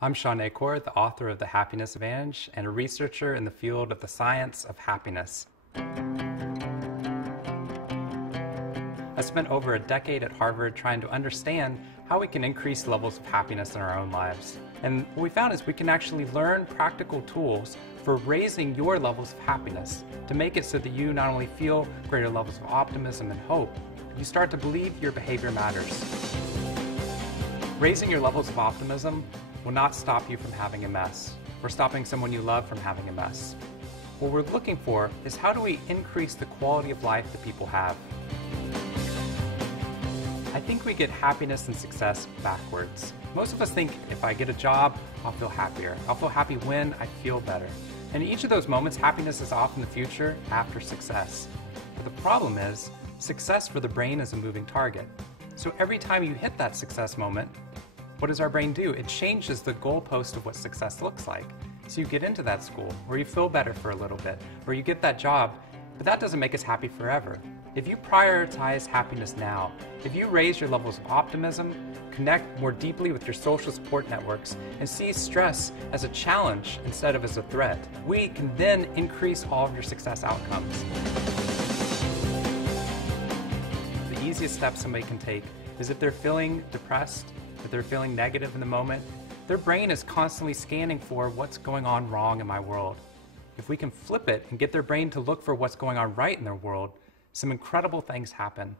I'm Shawn, the author of The Happiness Advantage and a researcher in the field of the science of happiness. I spent over a decade at Harvard trying to understand how we can increase levels of happiness in our own lives. And what we found is we can actually learn practical tools for raising your levels of happiness to make it so that you not only feel greater levels of optimism and hope, you start to believe your behavior matters. Raising your levels of optimism will not stop you from having a mess or stopping someone you love from having a mess. What we're looking for is how do we increase the quality of life that people have. I think we get happiness and success backwards. Most of us think if I get a job, I'll feel happier. I'll feel happy when I feel better. And in each of those moments, happiness is often the future after success. But the problem is, success for the brain is a moving target. So every time you hit that success moment, what does our brain do? It changes the goalpost of what success looks like. So you get into that school, or you feel better for a little bit, or you get that job, but that doesn't make us happy forever. If you prioritize happiness now, if you raise your levels of optimism, connect more deeply with your social support networks, and see stress as a challenge instead of as a threat, we can then increase all of your success outcomes. The easiest step somebody can take is if they're feeling depressed, if they're feeling negative in the moment, their brain is constantly scanning for what's going on wrong in my world. If we can flip it and get their brain to look for what's going on right in their world, some incredible things happen.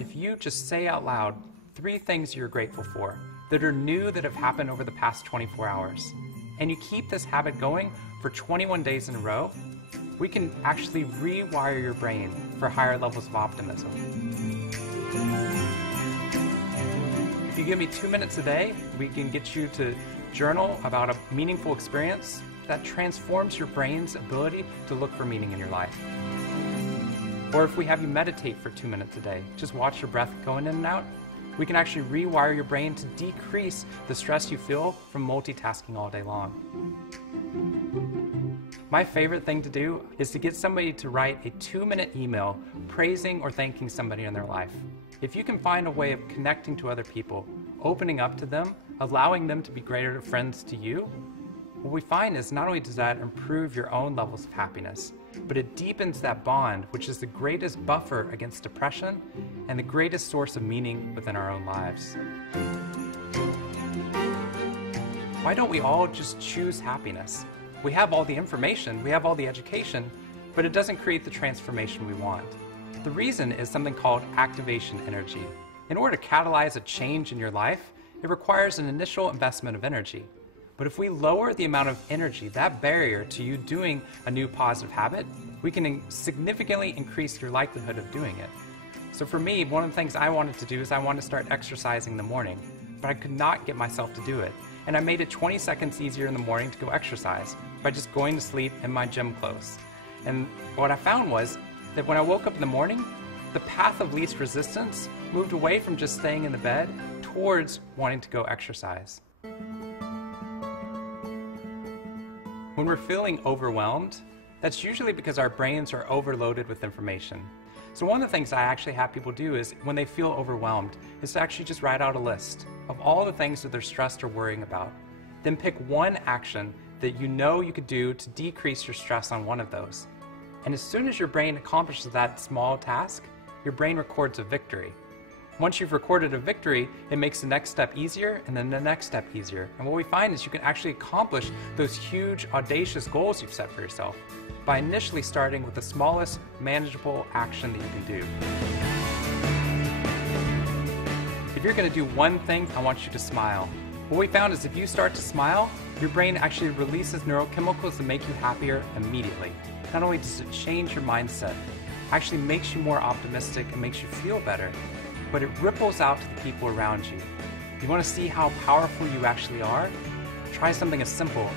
If you just say out loud 3 things you're grateful for that are new that have happened over the past 24 hours, and you keep this habit going for 21 days in a row, we can actually rewire your brain for higher levels of optimism. If you give me 2 minutes a day, we can get you to journal about a meaningful experience that transforms your brain's ability to look for meaning in your life. Or if we have you meditate for 2 minutes a day, just watch your breath going in and out, we can actually rewire your brain to decrease the stress you feel from multitasking all day long. My favorite thing to do is to get somebody to write a 2-minute email praising or thanking somebody in their life. If you can find a way of connecting to other people, opening up to them, allowing them to be greater friends to you, what we find is not only does that improve your own levels of happiness, but it deepens that bond, which is the greatest buffer against depression and the greatest source of meaning within our own lives. Why don't we all just choose happiness? We have all the information, we have all the education, but it doesn't create the transformation we want. The reason is something called activation energy. In order to catalyze a change in your life, it requires an initial investment of energy. But if we lower the amount of energy, that barrier to you doing a new positive habit, we can significantly increase your likelihood of doing it. So for me, one of the things I wanted to do is I wanted to start exercising in the morning, but I could not get myself to do it. And I made it 20 seconds easier in the morning to go exercise by just going to sleep in my gym clothes. And what I found was that when I woke up in the morning, the path of least resistance moved away from just staying in the bed towards wanting to go exercise. When we're feeling overwhelmed, that's usually because our brains are overloaded with information. So one of the things I actually have people do is when they feel overwhelmed is to actually just write out a list of all the things that they're stressed or worrying about. Then pick one action that you know you could do to decrease your stress on one of those. And as soon as your brain accomplishes that small task, your brain records a victory. Once you've recorded a victory, it makes the next step easier and then the next step easier. And what we find is you can actually accomplish those huge, audacious goals you've set for yourself by initially starting with the smallest manageable action that you can do. If you're going to do one thing, I want you to smile. What we found is if you start to smile, your brain actually releases neurochemicals that make you happier immediately. Not only does it change your mindset, it actually makes you more optimistic and makes you feel better, but it ripples out to the people around you. You want to see how powerful you actually are? Try something as simple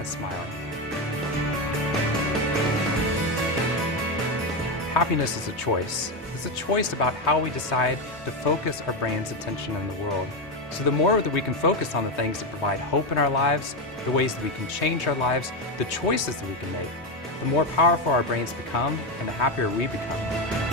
as smiling. Happiness is a choice. It's a choice about how we decide to focus our brain's attention in the world. So the more that we can focus on the things that provide hope in our lives, the ways that we can change our lives, the choices that we can make, the more powerful our brains become and the happier we become.